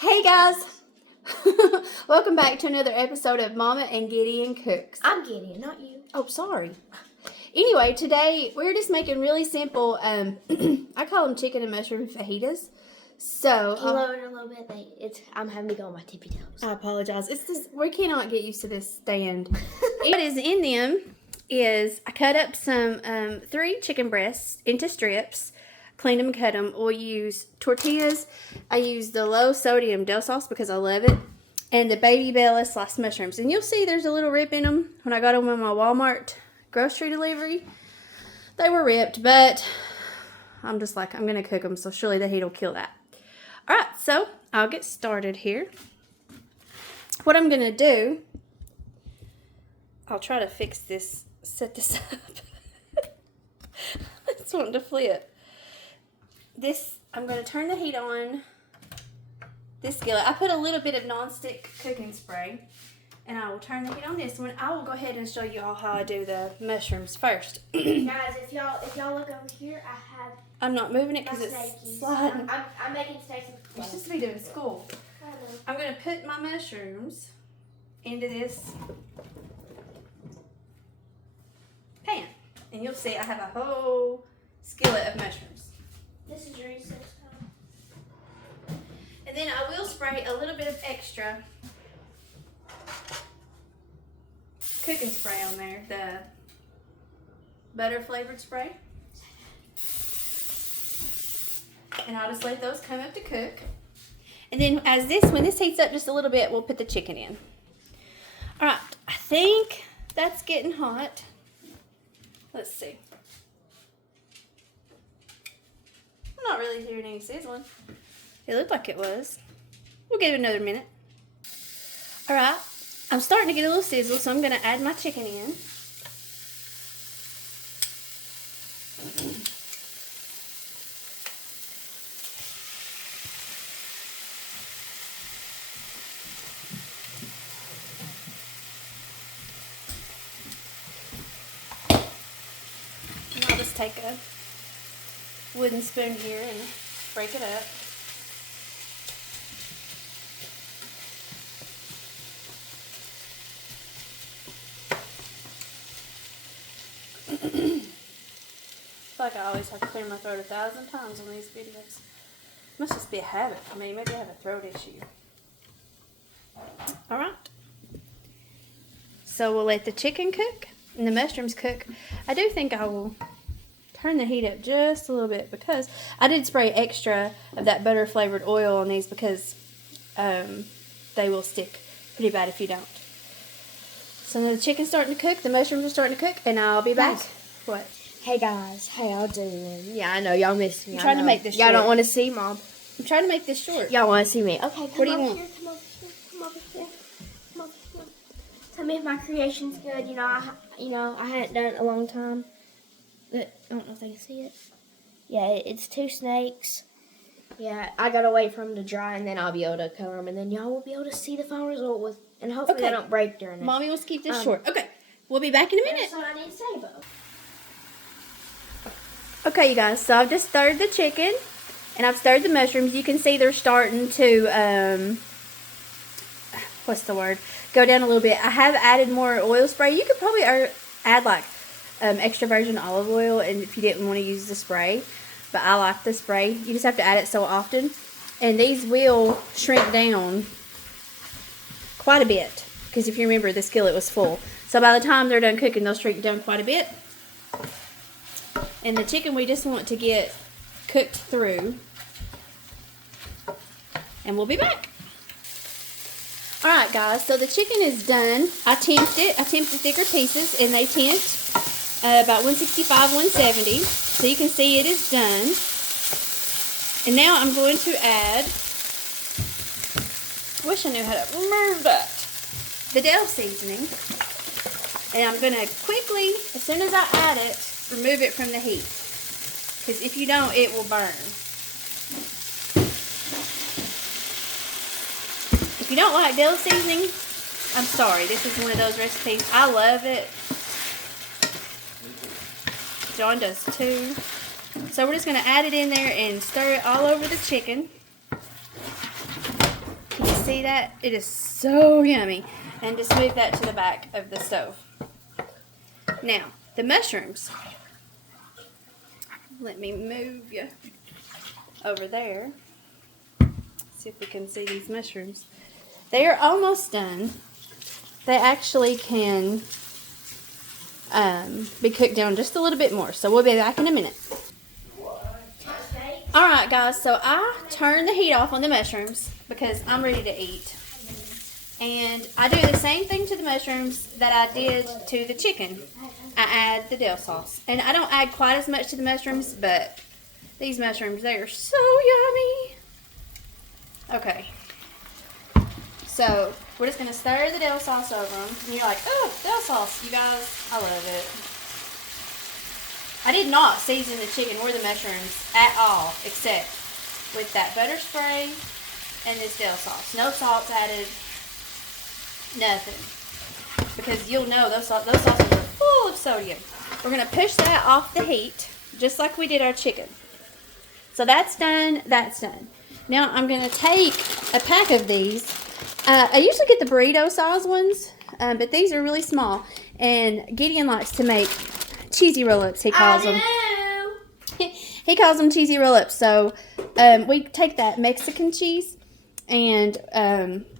Hey guys, welcome back to another episode of Mama and Gideon Cooks. I'm Gideon, not you. Oh, sorry. Anyway, today we're just making really simple, I call them chicken and mushroom fajitas. So, Can you lower it a little bit? I'm having to go on my tippy toes. I apologize. It's this, we cannot get used to this stand. What is in them is I cut up some 3 chicken breasts into strips. Clean them and cut them. We'll use tortillas. I use the low sodium dill sauce because I love it. And the baby Bella sliced mushrooms. And you'll see there's a little rip in them. When I got them on my Walmart grocery delivery, they were ripped. But I'm just like, I'm going to cook them. So surely the heat will kill that. Alright, so I'll get started here. What I'm going to do, I'll try to fix this, set this up. It's wanting to flip. I'm going to turn the heat on this skillet. I put a little bit of nonstick cooking spray, and I will turn the heat on this one. I will go ahead and show you all how I do the mushrooms first. Guys, if y'all look over here, I have. I'm not moving it because it's sliding. I'm making snakes. You're supposed to be doing school. I know. I'm going to put my mushrooms into this pan, and you'll see I have a whole skillet of mushrooms. This is recess time. And then I will spray a little bit of extra cooking spray on there, the butter flavored spray. And I'll just let those come up to cook. And then when this heats up just a little bit, we'll put the chicken in. All right, I think that's getting hot. Let's see. I'm not really hearing any sizzling. It looked like it was. We'll give it another minute. All right, I'm starting to get a little sizzle, so I'm going to add my chicken in. And I'll just take a wooden spoon here and break it up. I feel like I always have to clear my throat 1,000 times on these videos. Must just be a habit for me. Maybe I have a throat issue. Alright. So we'll let the chicken cook and the mushrooms cook. I do think I will turn the heat up just a little bit because I did spray extra of that butter flavored oil on these because they will stick pretty bad if you don't. So now the chicken's starting to cook, the mushrooms are starting to cook, and I'll be back. What? Hey guys, how y'all doing? Yeah, I know y'all miss me. I'm trying to make this short. Y'all don't want to see Mom. I'm trying to make this short. Y'all want to see me? Okay, come What do you over want? here. Come over here. Come over here. Come over here. Tell me if my creation's good. I hadn't done it in a long time. But I don't know if they can see it. Yeah, it's 2 snakes. Yeah, I gotta wait for them to dry, and then I'll be able to color them, and then y'all will be able to see the final result and hopefully they don't break during it. Mommy wants to keep this short. Okay, we'll be back in a minute. That's what I need to say, Bo. Okay, you guys, so I've just stirred the chicken, and I've stirred the mushrooms. You can see they're starting to, go down a little bit. I have added more oil spray. You could probably add, like, extra virgin olive oil, and if you didn't want to use the spray. But I like the spray. You just have to add it so often. And these will shrink down quite a bit. Because if you remember, the skillet was full. So by the time they're done cooking, they'll shrink down quite a bit. And the chicken we just want to get cooked through. And we'll be back. Alright guys, so the chicken is done. I temped it. I temped the thicker pieces, and they tempt about 165, 170. So you can see it is done. And now I'm going to add, wish I knew how to remove that, the dill seasoning. And I'm going to quickly, as soon as I add it, remove it from the heat. Because if you don't, it will burn. If you don't like dill seasoning, I'm sorry. This is one of those recipes. I love it. John does too. So we're just going to add it in there and stir it all over the chicken. see that? It is so yummy. And just move that to the back of the stove. Now, the mushrooms. Let me move you over there. See if we can see these mushrooms. They are almost done. They actually can be cooked down just a little bit more. So we'll be back in a minute. Alright guys, so I turned the heat off on the mushrooms because I'm ready to eat. And I do the same thing to the mushrooms that I did to the chicken. I add the dill sauce. And I don't add quite as much to the mushrooms, but these mushrooms, they are so yummy. Okay. So, we're just going to stir the dill sauce over them. And you're like, oh, dill sauce. You guys, I love it. I did not season the chicken or the mushrooms at all, except with that butter spray and this dill sauce. No salts added, nothing. Because you'll know those sauces are full of sodium. We're going to push that off the heat, just like we did our chicken. So that's done, that's done. Now I'm going to take a pack of these. I usually get the burrito size ones, but these are really small. And Gideon likes to make cheesy roll-ups, he calls them. He calls them cheesy roll-ups. So we take that Mexican cheese and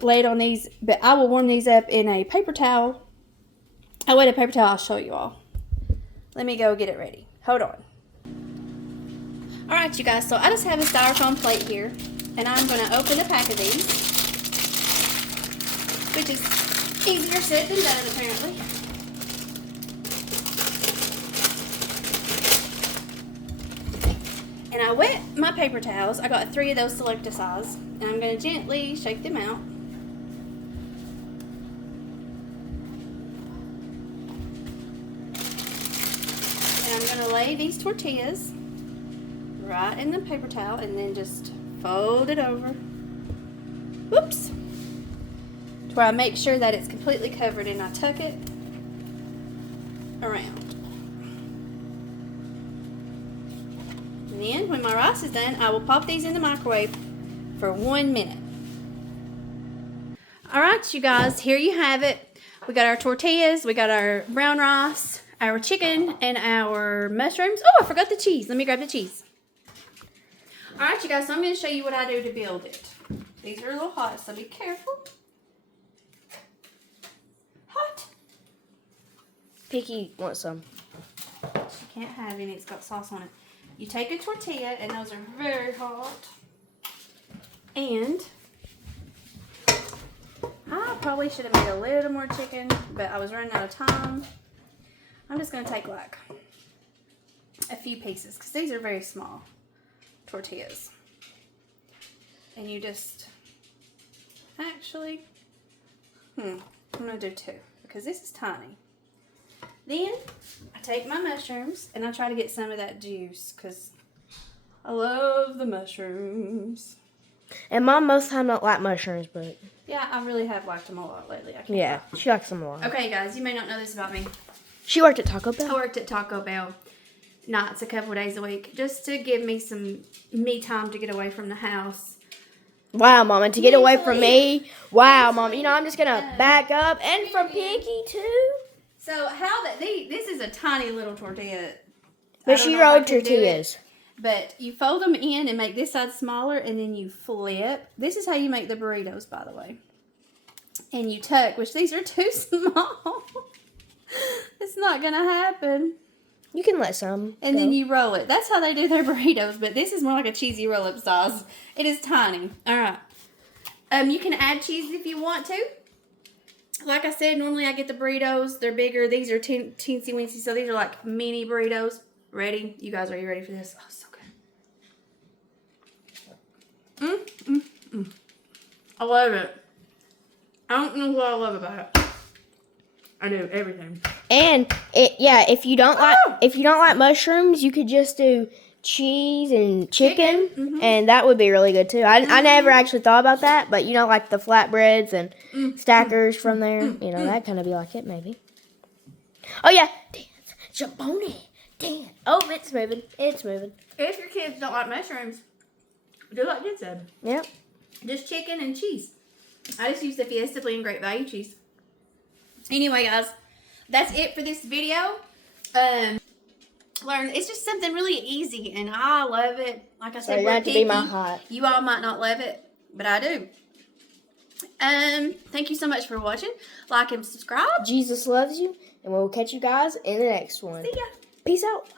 lay it on these. But I will warm these up in a paper towel. I wet a paper towel. I'll show you all. Let me go get it ready. Hold on. All right, you guys. So I just have a styrofoam plate here. And I'm going to open a pack of these. Which is easier said than done, apparently. And I wet my paper towels. I got 3 of those Selecta size. And I'm going to gently shake them out. And I'm going to lay these tortillas right in the paper towel and then just fold it over. Whoops. To where I make sure that it's completely covered and I tuck it around. And then when my rice is done, I will pop these in the microwave for 1 minute. Alright, you guys, here you have it. We got our tortillas, we got our brown rice, our chicken, and our mushrooms. Oh, I forgot the cheese. Let me grab the cheese. Alright, you guys, so I'm going to show you what I do to build it. These are a little hot, so be careful. Hot. Picky wants some. She can't have any. It's got sauce on it. You take a tortilla, and those are very hot. And I probably should have made a little more chicken, but I was running out of time. I'm just going to take like a few pieces, because these are very small tortillas. And you just, actually, I'm going to do 2, because this is tiny. Then, I take my mushrooms, and I try to get some of that juice, because I love the mushrooms. And Mom most of the time don't like mushrooms, but... Yeah, I really have liked them a lot lately. I can't Yeah, she likes them a lot. Okay, guys, you may not know this about me. She worked at Taco Bell? I worked at Taco Bell nights a couple days a week, just to give me some me time to get away from the house. Wow, Mom, and to get away from me. Wow, Mom, you know, I'm just going to back up. And from Pinky, too. So, how that, this is a tiny little tortilla. But she rolled tortillas. But you fold them in and make this side smaller, and then you flip. This is how you make the burritos, by the way. And you tuck, which these are too small. It's not going to happen. You can let some And go. then you roll it. That's how they do their burritos, but this is more like a cheesy roll-up size. It is tiny. All right. You can add cheese if you want to. Like I said, normally I get the burritos. They're bigger. These are teensy-weensy, so these are like mini burritos. Ready? You guys, are you ready for this? Oh, so good. I love it. I don't know what I love about it. I do everything. And if you don't like mushrooms, you could just do cheese and chicken. And that would be really good too. I never actually thought about that, but you know, like the flatbreads and stackers from there, you know, that kind of be like it maybe. Oh yeah, dance, jump on it, dance. Oh, it's moving, it's moving. If your kids don't like mushrooms, do like Jen said. Yep. Just chicken and cheese. I just used the Fiesta blend Great Value cheese. Anyway, guys, that's it for this video. Learn, it's just something really easy, and I love it. Like I said, we're picky. You all might not love it, but I do. Thank you so much for watching. Like and subscribe. Jesus loves you, and we'll catch you guys in the next one. See ya. Peace out.